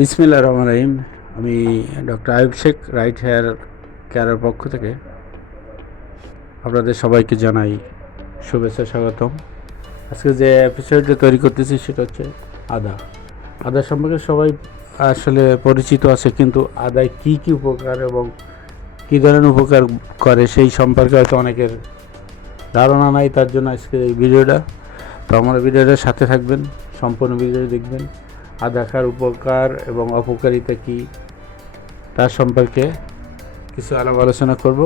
বিসমিল্লাহির রহমানির রহিম। আমি doctor Ayub Sheikh, right hair কেয়ারের পক্ষ থেকে আপনাদের সবাইকে জানাই শুভেচ্ছা, স্বাগতম। আজকে যে এপিসোডটা তৈরি করতেছি সেটা হচ্ছে আদা সম্পর্কে সবাই আসলে পরিচিত আছে, কিন্তু আদায় কি কি উপকার এবং কী ধরনের উপকার করে সেই সম্পর্কে হয়তো অনেকের ধারণা নাই। তার জন্য আজকে এই ভিডিওটা। তো আমার ভিডিওটার সাথে থাকবেন, সম্পূর্ণ ভিডিও দেখবেন। আদা খাওয়ার উপকার এবং অপকারিতা কী তার সম্পর্কে কিছু আলোচনা করব।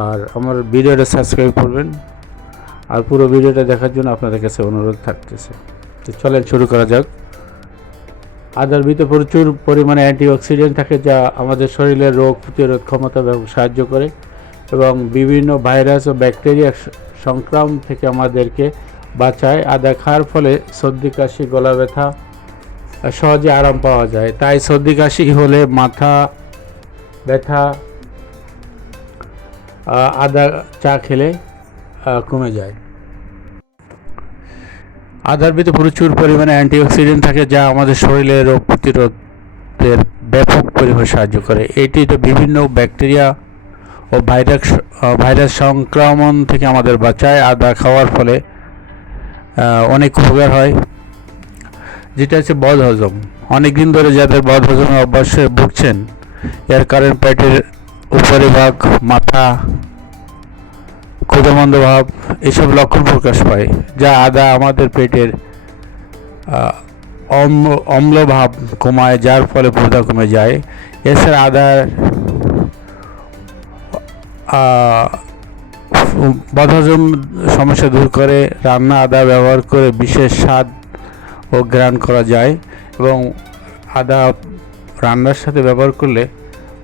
আর আমার ভিডিওটা সাবস্ক্রাইব করবেন, আর পুরো ভিডিওটা দেখার জন্য আপনাদের কাছে অনুরোধ থাকতেছে। তো চলেন শুরু করা যাক। আদার ভিতরে প্রচুর পরিমাণে অ্যান্টিঅক্সিডেন্ট থাকে, যা আমাদের শরীরের রোগ প্রতিরোধ ক্ষমতা সাহায্য করে এবং বিভিন্ন ভাইরাস ও ব্যাকটেরিয়া সংক্রমণ থেকে আমাদেরকে বাঁচায়। আদা খাওয়ার ফলে সর্দি কাশি, গলা ব্যথা সহজে আরাম পাওয়া যায়। তাই সর্দি কাশি হলে, মাথা ব্যথা আদা চা খেলে কমে যায়। আদার ভিতরে প্রচুর পরিমাণে অ্যান্টিঅক্সিডেন্ট থাকে, যা আমাদের শরীরে রোগ প্রতিরোধের ব্যাপক পরিমাণে সাহায্য করে। এটি বিভিন্ন ব্যাকটেরিয়া ও ভাইরাস সংক্রমণ থেকে আমাদের বাঁচায়। আদা খাওয়ার ফলে অনেক উপকার হয়, যেটা হচ্ছে বদহজম। অনেক দিন ধরে যাদের বদহজমে অভ্যাসে ভুগছেন, এর কারণে পেটের উপরিভাগ, মাথা, ক্ষুধামন্দ ভাব এসব লক্ষণ প্রকাশ পায়, যা আদা আমাদের পেটের অম্লভাব কমায়, যার ফলে ক্ষুধা কমে যায়। এছাড়া আদার বদহজম সমস্যা দূর করে। রান্না আদা ব্যবহার করে বিশেষ স্বাদ ও ঘ্রাণ করা যায়, এবং আদা রান্নার সাথে ব্যবহার করলে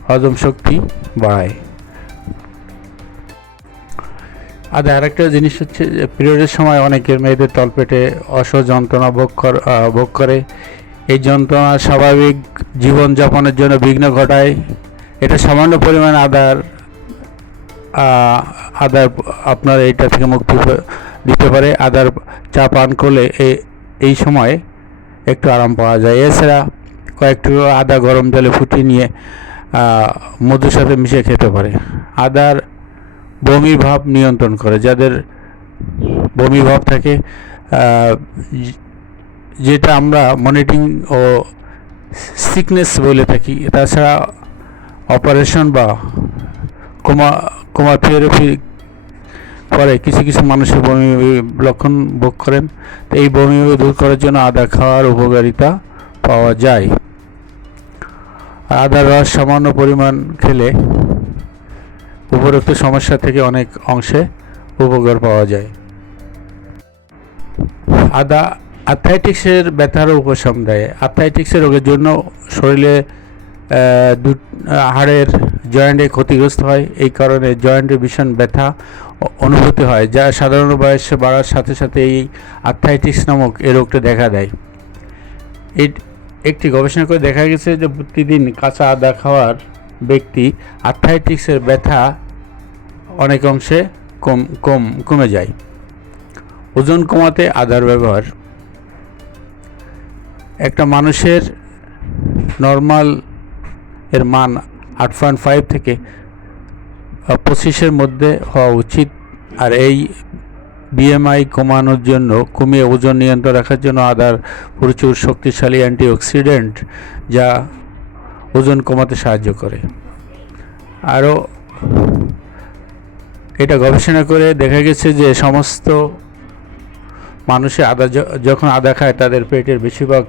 হজম শক্তি বাড়ায়। আদা আরেকটা জিনিস হচ্ছে, পিরিয়ডের সময় অনেকের মেয়েদের তলপেটে অসহ্য যন্ত্রণা ভোগ করে। এই যন্ত্রণা স্বাভাবিক জীবনযাপনের জন্য বিঘ্ন ঘটায়। এটা সামান্য পরিমাণ আদার আপনার এইটা থেকে মুক্তি দিতে পারে। আদার চা পান করলে এই সময় একটু আরাম পাওয়া যায়। এছাড়া কয়েকটু আদা গরম জলে ফুটিয়ে নিয়ে মধুর সাথে মিশিয়ে খেতে পারে। আদার বমি ভাব নিয়ন্ত্রণ করে। যাদের বমি ভাব থাকে, যেটা আমরা মনিটরিং ও সিকনেস বলে থাকি, তাছাড়া অপারেশন বা কোমাথেরাপি পরে কিছু কিছু মানুষের বমি লক্ষণ ভোগ করেন। তো এই বমি দূর করার জন্য আদা খাওয়ার উপকারিতা পাওয়া যায়। আদার রস সামান্য পরিমাণ খেলে উপরোক্ত সমস্যা থেকে অনেক অংশে উপকার পাওয়া যায়। আদা আর্থ্রাইটিসের ব্যথারও উপশম দেয়। আর্থ্রাইটিসের রোগের জন্য শরীরে হাড়ের জয়েন্টে ক্ষতিগ্রস্ত হয়। এই কারণে জয়েন্টে ভীষণ ব্যথা অনুভূতি হয়, যা সাধারণ বয়সে বাড়ার সাথে সাথে এই আর্থ্রাইটিস নামক এই রোগটা দেখা দেয়। একটি গবেষণা করে দেখা গেছে যে প্রতিদিন কাঁচা আদা খাওয়ার ব্যক্তি আর্থ্রাইটিসের ব্যথা অনেক অংশে কমে যায়। ওজন কমাতে আদার ব্যবহার। একটা মানুষের নর্মাল এর মান 8.5 থেকে 25-এর মধ্যে হওয়া উচিত। আর এই বিএমআই কমিয়ে ওজন নিয়ন্ত্রণ রাখার জন্য আদার প্রচুর শক্তিশালী অ্যান্টিঅক্সিডেন্ট, যা ওজন কমাতে সাহায্য করে। আরও এটা গবেষণা করে দেখা গেছে যে সমস্ত মানুষে যখন আদা খায়, তাদের পেটের বেশিরভাগ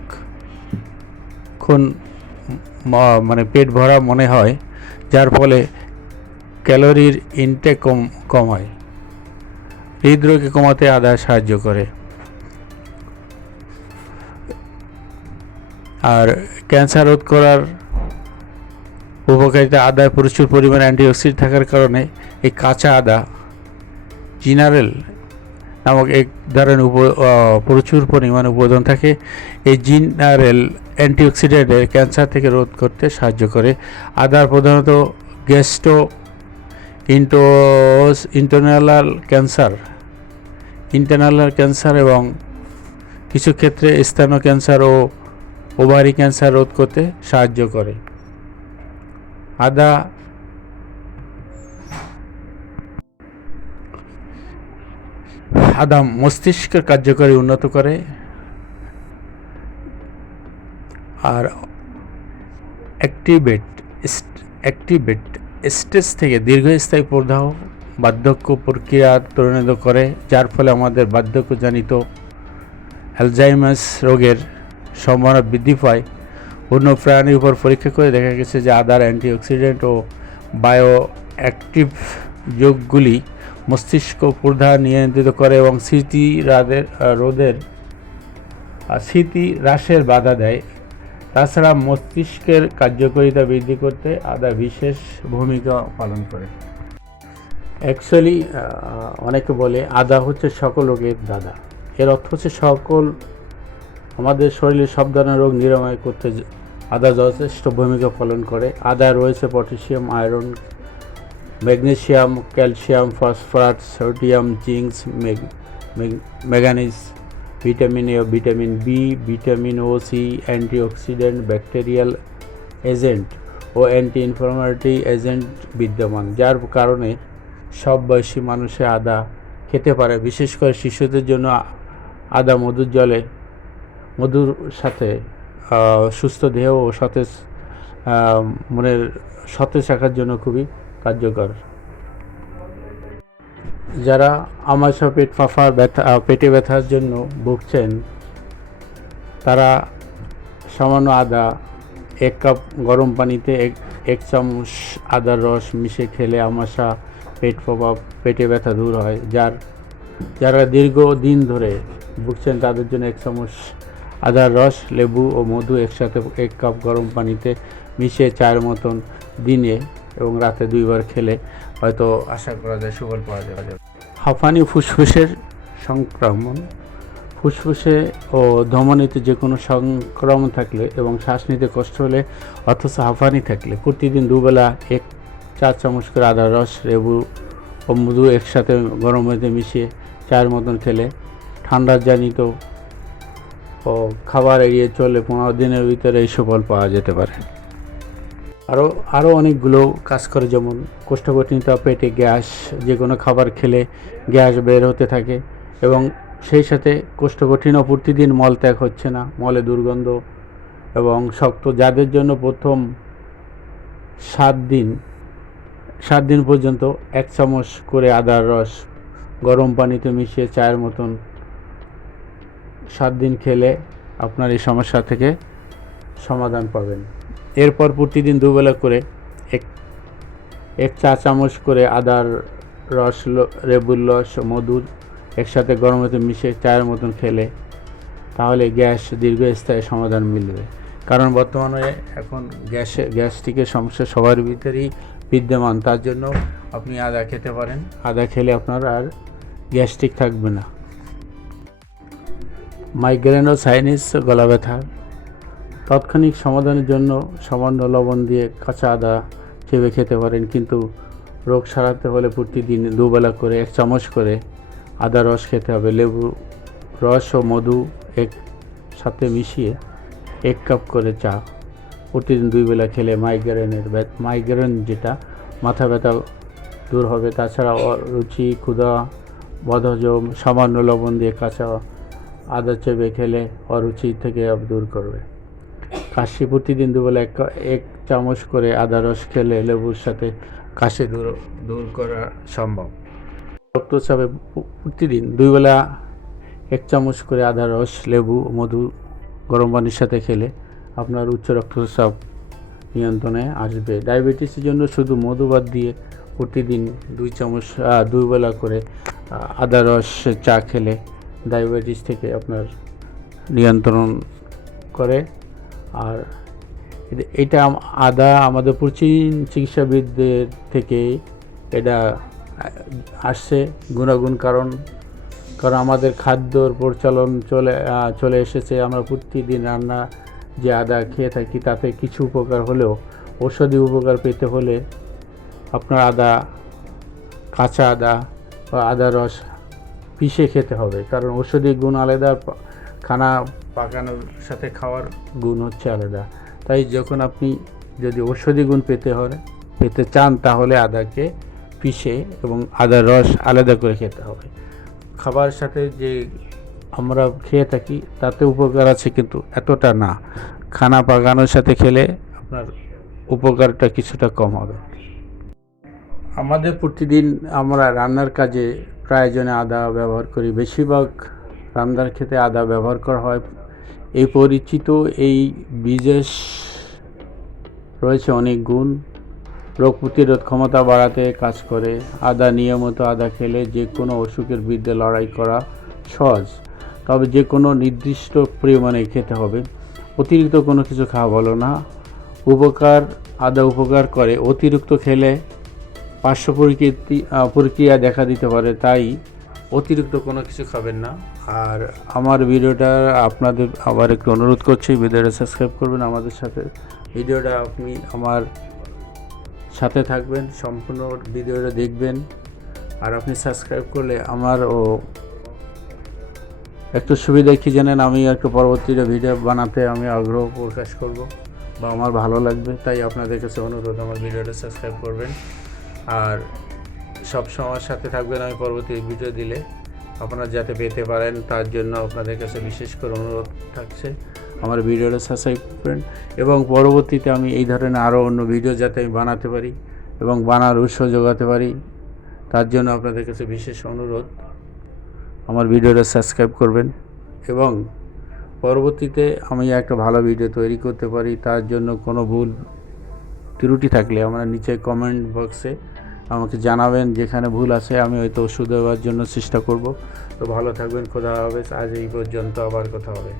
মানে পেট ভরা মনে হয়, যার ফলে ক্যালোরির ইনটেক কম হয়। হৃদরোগকে কমাতে আদা সাহায্য করে। আর ক্যান্সার রোধ করার উপকারিতা। আদায় প্রচুর পরিমাণে অ্যান্টিঅক্সিডেন্ট থাকার কারণে এই কাঁচা আদা জিনারেল নামক এক ধরনের প্রচুর পরিমাণে উপাদান থাকে। এই জিনারেল অ্যান্টিঅক্সিডেন্টের ক্যান্সার থেকে রোধ করতে সাহায্য করে। আদার প্রধানত ইন্টারনাল ক্যান্সার এবং কিছু ক্ষেত্রে স্তন ক্যান্সার ও ওভারি ক্যান্সার রোধ করতে সাহায্য করে। আদা আদা মস্তিষ্কের কার্যকারী উন্নত করে আর অ্যাক্টিভেট স্ট্রেস থেকে দীর্ঘস্থায়ী প্রদাহ বার্ধক্য প্রক্রিয়া ত্বরান্বিত করে, যার ফলে আমাদের বার্ধক্যজনিত অ্যালজাইমার্স রোগের সম্ভাবনা বৃদ্ধি পায়। অন্য প্রাণীর উপর পরীক্ষা করে দেখা গেছে যে আদার অ্যান্টিঅক্সিডেন্ট ও বায়ো অ্যাক্টিভ যোগগুলি মস্তিষ্ক প্রদাহ নিয়ন্ত্রিত করে এবং স্মৃতি হ্রাসের বাধা দেয়। তাছাড়া মস্তিষ্কের কার্যকারিতা বৃদ্ধি করতে আদা বিশেষ ভূমিকা পালন করে। অ্যাকচুয়ালি অনেকে বলে আদা হচ্ছে সকল রোগের দাদা। এর অর্থ হচ্ছে আমাদের শরীরে সব ধরনের রোগ নিরাময় করতে আদা যথেষ্ট ভূমিকা পালন করে। আদা রয়েছে potassium, iron, magnesium, calcium, phosphorus, sodium, zinc, manganese, vitamin A, vitamin B, vitamin ও, সি, অ্যান্টিঅক্সিডেন্ট, ব্যাকটেরিয়াল এজেন্ট ও অ্যান্টি ইনফ্লামেটরি এজেন্ট বিদ্যমান, যার কারণে সব বয়সী মানুষে আদা খেতে পারে। বিশেষ করে শিশুদের জন্য আদা মধুর সাথে সুস্থ দেহ ও মনের সতেজ রাখার জন্য খুবই কার্যকর। যারা আমাশয়, পেট ফাঁপার পেটে ব্যথার জন্য ভুগছেন, তারা সামান্য আদা 1 কাপ গরম পানিতে 1 চামচ আদার রস মিশে খেলে আমাশা, পেট ফাঁপা, পেটে ব্যথা দূর হয়। যারা দীর্ঘদিন ধরে ভুগছেন তাদের জন্য 1 চামচ আদার রস, লেবু ও মধু একসাথে 1 কাপ গরম পানিতে মিশিয়ে চায়ের মতন দিনে এবং রাতে 2 বার খেলে হয়তো আশা করা যায় সুফল পাওয়া যাবে। হাঁপানি ফুসফুসের সংক্রমণ, ফুসফুসে ও ধমনীতে যে কোনো সংক্রমণ থাকলে এবং শ্বাস নিতে কষ্ট হলে অথচ হাঁপানি থাকলে প্রতিদিন দুবেলা 1 চা চামচ করে আদার রস, লেবু ও মধু একসাথে গরম পানিতে মিশিয়ে চায়ের মতন খেলে ঠান্ডাজনিত ও খাবার এড়িয়ে চলে 15 দিনের ভিতরে এই সুফল পাওয়া যেতে পারে। আরও অনেকগুলো কাজ করে, যেমন কোষ্ঠকাঠিন্যতা, পেটে গ্যাস, যে কোনো খাবার খেলে গ্যাস বের হতে থাকে এবং সেই সাথে কোষ্ঠকাঠিন্য, প্রতিদিন মল ত্যাগ হচ্ছে না, মলে দুর্গন্ধ এবং শক্ত, যাদের জন্য প্রথম 7 দিন পর্যন্ত 1 চামচ করে আদার রস গরম পানিতে মিশিয়ে চায়ের মতন 7 দিন খেলে আপনার এই সমস্যা থেকে সমাধান পাবেন। এরপর প্রতিদিন দুবেলা করে 1 চা চামচ করে আদার রস, লেবুর রস, মধুর একসাথে গরম পানিতে মিশিয়ে চায়ের মতন খেলে তাহলে দীর্ঘস্থায়ী সমাধান মিলবে। কারণ বর্তমানে এখন গ্যাস্ট্রিকের সমস্যা সবার ভিতরেই বিদ্যমান, তার জন্য আপনি আদা খেতে পারেন। আদা খেলে আপনার আর গ্যাস্ট্রিক থাকবে না। মাইগ্রেন ও সাইনাস, গলা ব্যথা তাৎক্ষণিক সমাধানের জন্য সামান্য লবণ দিয়ে কাঁচা আদা চেপে খেতে পারেন, কিন্তু রোগ সারাতে হলে প্রতিদিন দুবেলা করে 1 চামচ করে আদা রস খেতে হবে। লেবু রস ও মধু একসাথে মিশিয়ে 1 কাপ করে চা প্রতিদিন 2 বেলা খেলে মাইগ্রেন যেটা মাথা ব্যথা দূর হবে। তাছাড়া রুচি, ক্ষুধা, বদহজম সামান্য লবণ দিয়ে কাঁচা আদা চেপে খেলে অরুচি থেকে দূর করবে। কাশি প্রতিদিন দুবেলা 1 চামচ করে আদা রস খেলে লেবুর সাথে কাশি দূর করা সম্ভব। রক্তচাপে প্রতিদিন 2 বেলা 1 চামচ করে আদা রস, লেবু, মধু গরম পানির সাথে খেলে আপনার উচ্চ রক্তচাপ নিয়ন্ত্রণে আসবে। ডায়াবেটিসের জন্য শুধু মধু বাদ দিয়ে প্রতিদিন 2 বেলা করে আদা রস চা খেলে ডায়াবেটিস থেকে আপনার নিয়ন্ত্রণ করে। আর এটা আদা আমাদের প্রাচীন চিকিৎসাবিদদের থেকে এটা আসছে গুণাগুণ, কারণ আমাদের খাদ্যর প্রচলন চলে এসেছে। আমরা প্রতিদিন রান্না যে আদা খেয়ে থাকি তাতে কিছু উপকার হলেও ঔষধি উপকার পেতে হলে আপনার কাঁচা আদা বা আদা রস পিষে খেতে হবে, কারণ ঔষধি গুণ আলাদা, খানা পাকানোর সাথে খাওয়ার গুণ হচ্ছে আলাদা। তাই যখন আপনি যদি ঔষধি গুণ পেতে চান তাহলে আদাকে পিষে এবং আদার রস আলাদা করে খেতে হবে। খাবার সাথে যে আমরা খেয়ে থাকি তাতে উপকার আছে, কিন্তু এতটা না। খানা পাকানোর সাথে খেলে আপনার উপকারটা কিছুটা কম হবে। আমাদের প্রতিদিন আমরা রান্নার কাজে প্রয়োজনে আদা ব্যবহার করি। বেশিরভাগ রান্নার ক্ষেত্রে আদা ব্যবহার করা হয়। এই পরিচিত এই বিশেষ রয়েছে অনেক গুণ। রোগ প্রতিরোধ ক্ষমতা বাড়াতে কাজ করে। নিয়মিত আদা খেলে যে কোনো অসুখের বিরুদ্ধে লড়াই করা সহজ, তবে যে কোনো নির্দিষ্ট পরিমাণে খেতে হবে। অতিরিক্ত কোনো কিছু খাওয়া ভালো না। আদা উপকার করে, অতিরিক্ত খেলে পার্শ্ব প্রতিক্রিয়া দেখা দিতে পারে, তাই অতিরিক্ত কোনো কিছু খাবেন না। আর আমার ভিডিওটা আপনাদের আবার একটু অনুরোধ করছি, ভিডিওটা সাবস্ক্রাইব করবেন আমাদের সাথে। ভিডিওটা আপনি আমার সাথে থাকবেন, সম্পূর্ণ ভিডিওটা দেখবেন। আর আপনি সাবস্ক্রাইব করলে আমারও একটু সুবিধা কি জানেন, আমি একটু পরবর্তীতে ভিডিও বানাতে আমি আগ্রহ প্রকাশ করব বা আমার ভালো লাগবে। তাই আপনাদের কাছে অনুরোধ, আমার ভিডিওটা সাবস্ক্রাইব করবেন আর সব সময় সাথে থাকবেন। আমি পরবর্তী ভিডিও দিলে আপনারা যাতে পেতে পারেন তার জন্য আপনাদের কাছে বিশেষ করে অনুরোধ থাকছে, আমার ভিডিওটা সাবস্ক্রাইব করবেন। এবং পরবর্তীতে আমি এই ধরনের আরও অন্য ভিডিও যাতে আমি বানাতে পারি এবং বানার উৎস যোগাতে পারি, তার জন্য আপনাদের কাছে বিশেষ অনুরোধ, আমার ভিডিওটা সাবস্ক্রাইব করবেন। এবং পরবর্তীতে আমি একটা ভালো ভিডিও তৈরি করতে পারি, তার জন্য কোনো ভুল ত্রুটি থাকলে আমরা নিচে কমেন্ট বক্সে আমাকে জানাবেন। যেখানে ভুল আছে আমি হয়তো ওষুধ দেওয়ার জন্য চেষ্টা করব। তো ভালো থাকবেন, খোদা হাফেজ। আজ এই পর্যন্ত, আবার কথা হবে।